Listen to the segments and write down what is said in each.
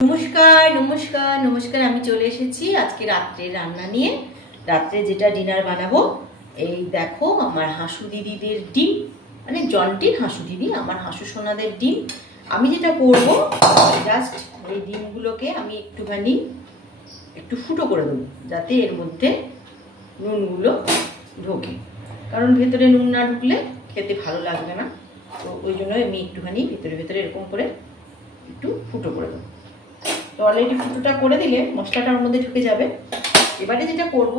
নমস্কার নমস্কার নমস্কার আমি চলে এসেছি আজকে রাত্রে রান্না নিয়ে। রাত্রে যেটা ডিনার বানাবো, এই দেখো আমার হাসু দিদিদের ডিম, মানে জন্টির হাসু দিদি, আমার হাসু সোনাদের ডিম। আমি যেটা করব, জাস্ট এই ডিমগুলোকে আমি একটু ফুটো করে দেবো, যাতে এর মধ্যে নুনগুলো ঢোকে, কারণ ভেতরে নুন না ঢুকলে খেতে ভালো লাগবে না। তো ওই জন্য আমি একটুখানি ভেতরে ভেতরে এরকম করে একটু ফুটো করে দেবো। তো অলরেডি ফুটোটা করে দিলে মশলাটা ওর মধ্যে ঢুকে যাবে। এবারে যেটা করব,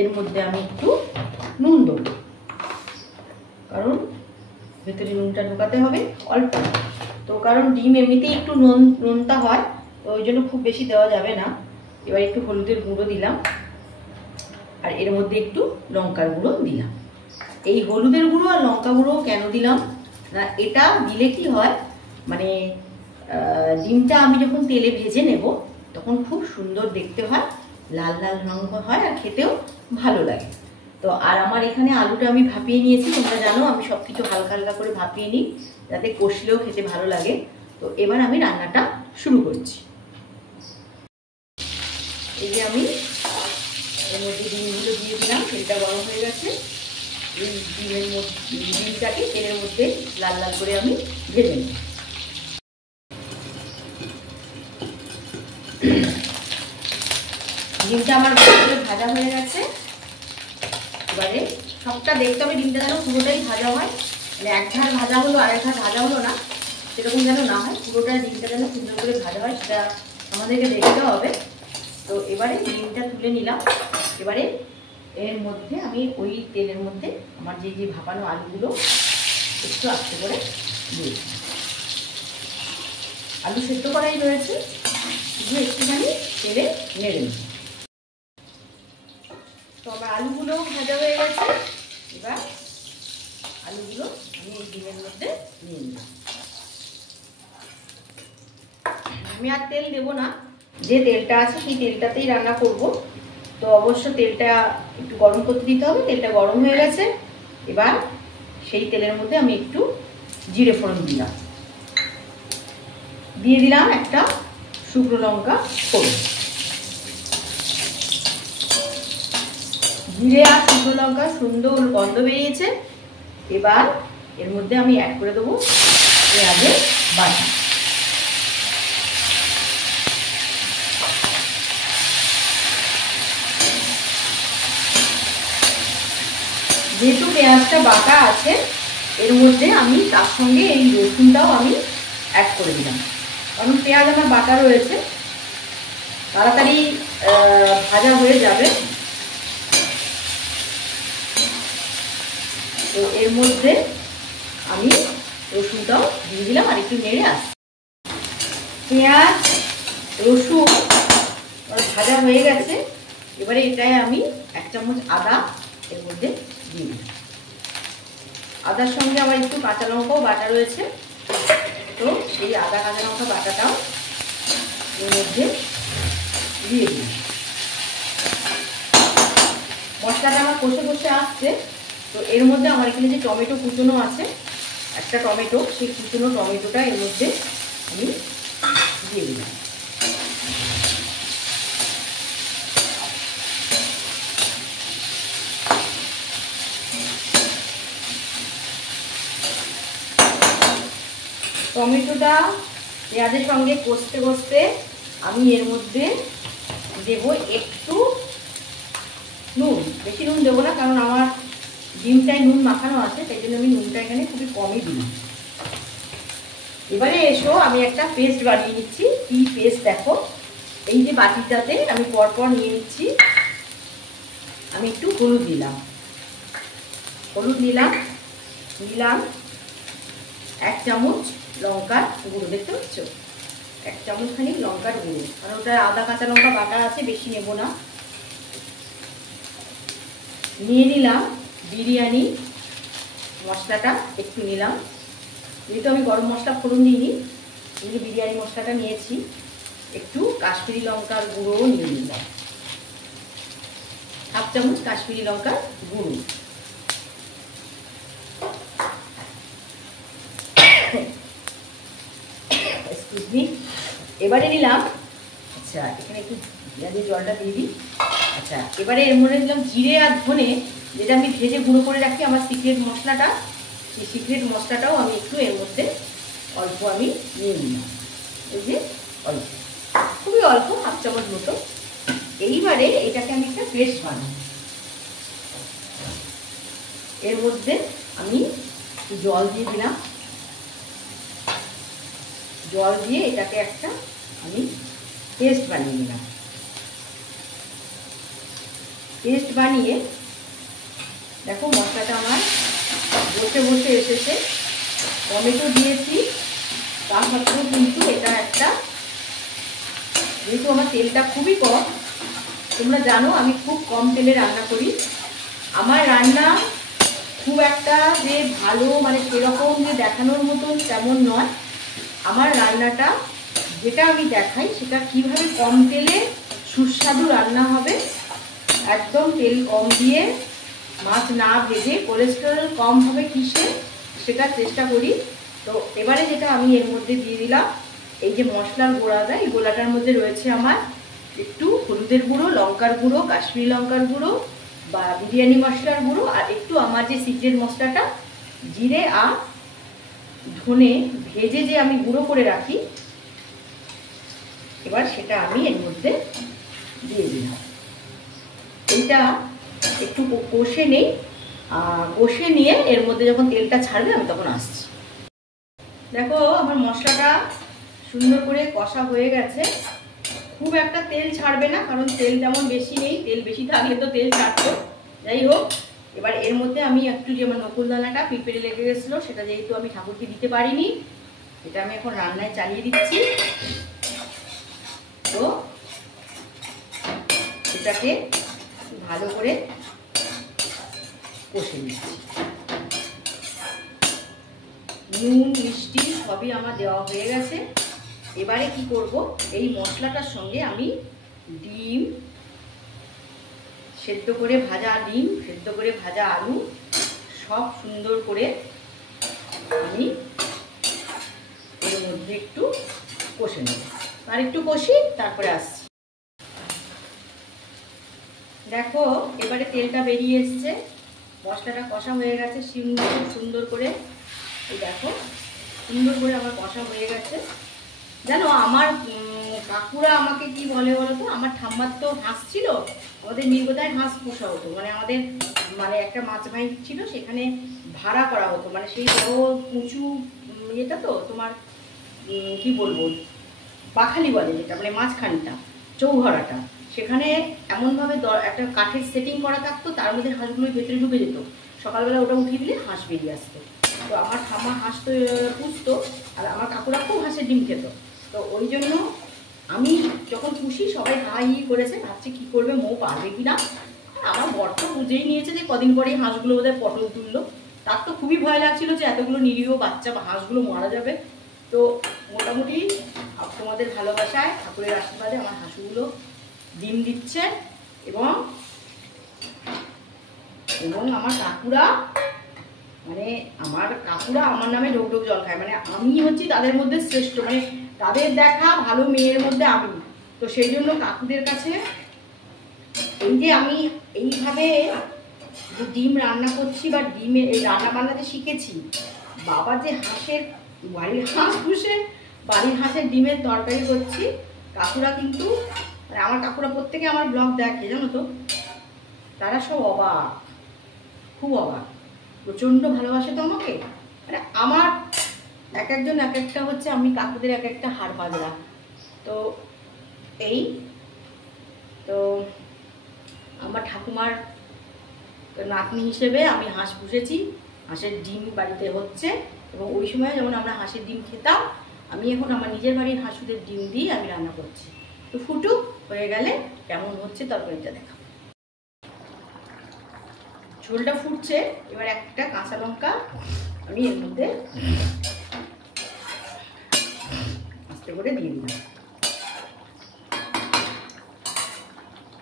এর মধ্যে আমি একটু নুন দেবো, কারণ ভেতরে নুনটা ঢোকাতে হবে অল্প। তো কারণ ডিম এমনিতেই একটু নোনতা হয়, তো ওই জন্য খুব বেশি দেওয়া যাবে না। এবার একটু হলুদের গুঁড়ো দিলাম, আর এর মধ্যে একটু লঙ্কার গুঁড়ো দিলাম। এই হলুদের গুঁড়ো আর লঙ্কা গুঁড়ো কেন দিলাম না, এটা দিলে কি হয়, মানে ডিমটা আমি যখন তেলে ভেজে নেব তখন খুব সুন্দর দেখতে হয়, লাল লাল রঙ হয়, আর খেতেও ভালো লাগে। তো আর আমার এখানে আলুটা আমি ভাপিয়ে নিয়েছি, তোমরা জানো আমি সব কিছু হালকা হালকা করে ভাপিয়ে নিই, যাতে কষলেও খেতে ভালো লাগে। তো এবার আমি রান্নাটা শুরু করছি। এই যে আমি এর মধ্যে ডিমগুলো দিয়ে দিলাম, তেলটা গরম হয়ে গেছে। এই ডিমটাকে তেলের মধ্যে লাল লাল করে আমি ভেজে নিই। ডিমটা আমার ভাজা হয়ে গেছে। এবারে সবটা দেখতে হবে ডিমটা যেন পুরোটাই ভাজা হয়, মানে এক ধার ভাজা হলো আর এক ধার ভাজা হলো না, সেরকম যেন না হয়, পুরোটা ডিমটা যেন সুন্দর করে ভাজা হয় সেটা আমাদেরকে দেখতে হবে। তো এবারে ডিমটা তুলে নিলাম। এবারে এর মধ্যে আমি ওই তেলের মধ্যে আমার যে যে ভাপানো আলুগুলো একটু আস্তে করে দিয়ে, আলু সেদ্ধ করাই রয়েছে, শুধু একটুখানি তেলে নেড়ে নিই। তো আমার আলুগুলো ভাজা হয়ে গেছে। এবার আলুগুলো আমি এই ডিমের মধ্যে নিয়ে নিলাম। আমি আর তেল দেবো না, যে তেলটা আছে সেই তেলটাতেই রান্না করব। তো অবশ্য তেলটা একটু গরম করতে দিতে হবে। তেলটা গরম হয়ে গেছে। এবার সেই তেলের মধ্যে আমি একটু জিরে ফোড়ন দিয়ে দিলাম একটা শুকনো লঙ্কা ফোড়ন। জিরে আর শুকনো লঙ্কা সুন্দর গন্ধ বেরিয়েছে। এবার এর মধ্যে আমি অ্যাড করে দেবো পেঁয়াজের বাটা। যেহেতু পেঁয়াজটা বাটা আছে, এর মধ্যে আমি তার সঙ্গে এই রসুনটাও আমি অ্যাড করে দিলাম, কারণ পেঁয়াজ আমার বাটা রয়েছে, তাড়াতাড়ি ভাজা হয়ে যাবে। তো এর মধ্যে আমি রসুনটাও দিয়ে দিলাম আর একটু নেড়ে আসছি। পেঁয়াজ রসুন ভাজা হয়ে গেছে। এবারে এটাই আমি 1 চামচ আদা এর মধ্যে দিয়ে দিই। আদার সঙ্গে আবার একটু কাঁচা লঙ্কাও বাটা রয়েছে, তো সেই আদা কাঁচা লঙ্কা বাটাটাও এর মধ্যে দিয়ে দিই। মশলাটা আমার কষে কষে আসছে। তো এর মধ্যে আমার এখানে যে টমেটো কুচনো আছে, একটা টমেটো, সেই কুচনো টমেটোটা এর মধ্যে আমি দিয়ে দিলাম। টমেটোটা পেঁয়াজের সঙ্গে কষতে কষতে আমি এর মধ্যে দেবো একটু নুন। বেশি নুন দেবো না, কারণ আমার ডিমটায় নুন মাখানো আছে, তাই জন্য আমি নুনটা এখানে খুবই কমই দিলাম। এবারে এসো আমি একটা পেস্ট বানিয়ে নিচ্ছি। কি পেস্ট দেখো, এই যে বাটিটাতে আমি পরপর নিয়ে নিচ্ছি। আমি একটু হলুদ নিলাম 1 চামচ লঙ্কার গুঁড়ো, দেখতে পাচ্ছ, 1 চামচ খানি লঙ্কার গুঁড়ো, কারণ ওটা আদা কাঁচা লঙ্কা বাটা আছে, বেশি নেব না। নিয়ে নিলাম বিরিয়ানি মশলাটা একটু নিলাম, যেহেতু আমি গরম মশলা ফোড়ন দিইনি, কিন্তু বিরিয়ানি মশলাটা নিয়েছি। একটু কাশ্মীরি লঙ্কার গুঁড়োও নিয়ে নিলাম, 1/2 চামচ কাশ্মীরি লঙ্কার গুঁড়ো। Excuse me. এবারে নিলাম, আচ্ছা এখানে একটু পেঁয়াজের জলটা দিয়ে দিই। আচ্ছা এবারে এর মধ্যে দিলাম জিরে আর ধনে, যেটা আমি ভেজে গুঁড়ো করে রাখি আমার সিক্রেট মশলাটা। সেই সিক্রেট মশলাটাও আমি একটু এর মধ্যে অল্প আমি নিয়ে নিলাম, এই যে অল্প, খুবই অল্প, হাফ চামচ মতো। এইবারে এটাকে আমি একটা পেস্ট বানাবো। এর মধ্যে আমি জল দিয়ে দিলাম, জল দিয়ে এটাকে একটা আমি পেস্ট বানিয়ে নিলাম। পেস্ট বানিয়ে দেখো মশলাটা আমার বসে বসে এসেছে। টমেটো দিয়েছি, তা সত্ত্বেও কিন্তু এটা একটা, যেহেতু আমার তেলটা খুবই কম, তোমরা জানো আমি খুব কম তেলে রান্না করি। আমার রান্না খুব একটা যে ভালো মানে সেরকম যে দেখানোর মতন তেমন নয়। আমার রান্নাটা যেটা আমি দেখাই সেটা কিভাবে কম তেলে সুস্বাদু রান্না হবে, একদম তেল কম দিয়ে, মাছ না ভেজে, কোলেস্টেরল কম হবে কিসে সেটার চেষ্টা করি। তো এবারে যেটা আমি এর মধ্যে দিয়ে দিলাম, এই যে মশলার গোড়াটা, এই গোলাটার মধ্যে রয়েছে আমার একটু হলুদের গুঁড়ো, লঙ্কার গুঁড়ো, কাশ্মীরি লঙ্কার গুঁড়ো বা বিরিয়ানি মশলার গুঁড়ো, আর একটু আমার যে সিক্রেট মশলাটা জিরে আর ধনে ভেজে যে আমি গুঁড়ো করে রাখি, এবার সেটা আমি এর মধ্যে দিয়ে দিলাম। এইটা একটু কষে নেই, কষে নিয়ে এর মধ্যে যখন তেলটা ছাড়বে আমি তখন আসছি। দেখো আমার মশলাটা সুন্দর করে কষা হয়ে গেছে। খুব একটা তেল ছাড়বে না, কারণ তেল তেমন বেশি নেই, তেল বেশি থাকলে তো তেল ছাড়তো। যাই হোক, এবার এর মধ্যে আমি একটু যে আমার নকুলদানাটা পিঁপড়ে লেগে গেছিলো, সেটা যেহেতু আমি ঠাকুরকে দিতে পারিনি, এটা আমি এখন রান্নায় চালিয়ে দিচ্ছি। তো এটাকে ভালো করে কষে নিচ্ছি। নুন মিষ্টি সবই আমার দেওয়া হয়ে গেছে। এবারে কি করব, এই মশলাটার সঙ্গে আমি ডিম সেদ্ধ করে ভাজা, ডিম সেদ্ধ করে ভাজা আলু সব সুন্দর করে আমি এর মধ্যে একটু কষে নেব। আর একটু কষি, তারপরে আসছি। দেখো এবারে তেলটা বেরিয়ে এসছে, মশলাটা কষা হয়ে গেছে সুন্দর করে। এই দেখো সুন্দর করে আমার কষা হয়ে গেছে। জানো আমার কাকুরা আমাকে কি বলে বলো তো, আমার ঠাম্মার তো হাঁস ছিল, আমাদের নির্গতায় হাঁস পোষা হতো, মানে আমাদের মানে একটা মাছ ভাই ছিল, সেখানে ভাড়া করা হতো, মানে সেই বড় উঁচু ইয়েটা তো তোমার কি বলবো, পাখালি বলে যেটা, মানে মাঝখানটা চৌঘরাটা, সেখানে এমনভাবে একটা কাঠের সেটিং করা থাকতো, তার মধ্যে হাঁসগুলো ভেতরে ঢুকে যেত। সকালবেলা ওটা উঠিয়ে দিলে হাঁস বেরিয়ে আসতো। তো আমার ঠাম্মা হাঁস তো পুষতো, আর আমার কাকুরা খুব হাঁসের ডিম খেত। তো ওই জন্য আমি যখন খুশি সবাই হাই করেছে, ভাবছি কী করবে, মৌ পারবে কি না। আমার বর তো বুঝেই নিয়েছে যে কদিন পরেই হাঁসগুলো বোধহয় পটল তুললো। তার তো খুবই ভয় লাগছিল যে এতগুলো নিরীহ বাচ্চা বা হাঁসগুলো মারা যাবে। তো মোটামুটি তোমাদের ভালোবাসায়, ঠাকুরের আশীর্বাদে আমার হাঁসগুলো ডিম দিচ্ছে, এবং আমার কাকুরা, মানে আমার কাকুরা আমার নামে ঢোক ঢোক জল খায়, মানে আমি হচ্ছি তাদের মধ্যে শ্রেষ্ঠ, মানে তাদের দেখা ভালো মেয়ের মধ্যে আমি। তো সেই জন্য কাকুদের কাছে এই যে আমি এইভাবে যে ডিম রান্না করছি বা ডিমের এই রান্না বান্নাতে শিখেছি, বাবা যে হাঁসের বাড়ির হাঁস পুষে বাড়ির হাঁসের ডিমের তরকারি করছি, কাকুরা কিন্তু মানে আমার কাকুরা প্রত্যেকে আমার ব্লগ দেখে জানো তো, তারা সব অবাক, খুব অবাক, প্রচণ্ড ভালোবাসে তো আমাকে। মানে আমার এক একজন এক একটা হচ্ছে, আমি কাকুদের এক একটা হাড় বাজরা। তো এই তো আমার ঠাকুমার নাতনি হিসেবে আমি হাঁস পুষেছি, হাঁসের ডিম বাড়িতে হচ্ছে, এবং ওই সময় যেমন আমরা হাঁসের ডিম খেতাম, আমি এখন আমার নিজের বাড়ির হাঁসুদের ডিম দিয়ে আমি রান্না করছি। তো ফুটুক, হয়ে গেলে কেমন হচ্ছে তরকারিটা দেখাবো। ঝোলটা ফুটছে, এবার একটা কাঁচা লঙ্কা আমি এর মধ্যে আস্তে করে দিয়ে দিলাম।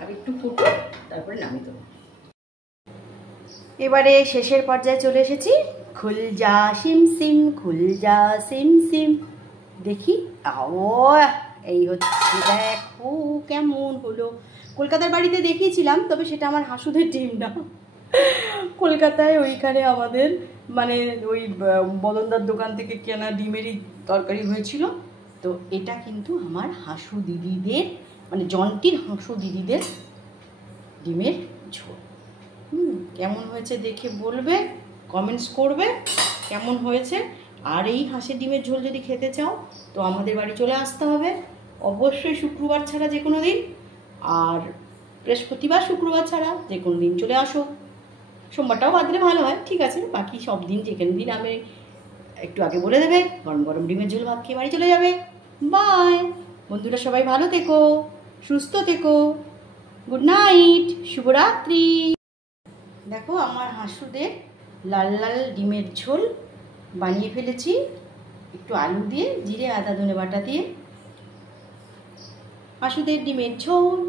আর একটু ফুটুক, তারপরে নামিয়ে দেবো। এবারে শেষের পর্যায়ে চলে এসেছি। খুল যা সিম সিম, খুল যা সিম সিম, দেখি ও এই হচ্ছে, দেখো কেমন হলো। কলকাতার বাড়িতে দেখিয়েছিলাম, তবে সেটা আমার হাসুদের ডিম না। কলকাতায় ওইখানে আমাদের মানে ওই বদনদার দোকান থেকে কেনা ডিমেরই তরকারি হয়েছিল। তো এটা কিন্তু আমার হাসু দিদিদের, মানে জন্টির হাসু দিদিদের ডিমের ঝোল। কেমন হয়েছে দেখে বলবে, কমেন্টস করবে কেমন হয়েছে। আর এই হাঁসের ডিমের ঝোল যদি খেতে চাও তো আমাদের বাড়ি চলে আসতে হবে, অবশ্যই শুক্রবার ছাড়া যে কোনো দিন, আর বৃহস্পতিবার শুক্রবার ছাড়া যে কোনো দিন চলে আসো। সোমবারটাও বাদ দিলে ভালো হয়, ঠিক আছে, বাকি সব দিন যে কোনো দিন আমি একটু আগে বলে দেবে, গরম গরম ডিমের ঝোল ভাত খেয়ে বাড়ি চলে যাবে। বাই বন্ধুরা, সবাই ভালো থেকো, সুস্থ থেকো, গুড নাইট, শুভরাত্রি। দেখো আমার হাঁসুদের লাল লাল ডিমের ঝোল বানিয়ে ফেলেছি, একটু আলু দিয়ে, জিরে আদা ধনে বাটা দিয়ে হাঁসুদের ডিমের ঝোল।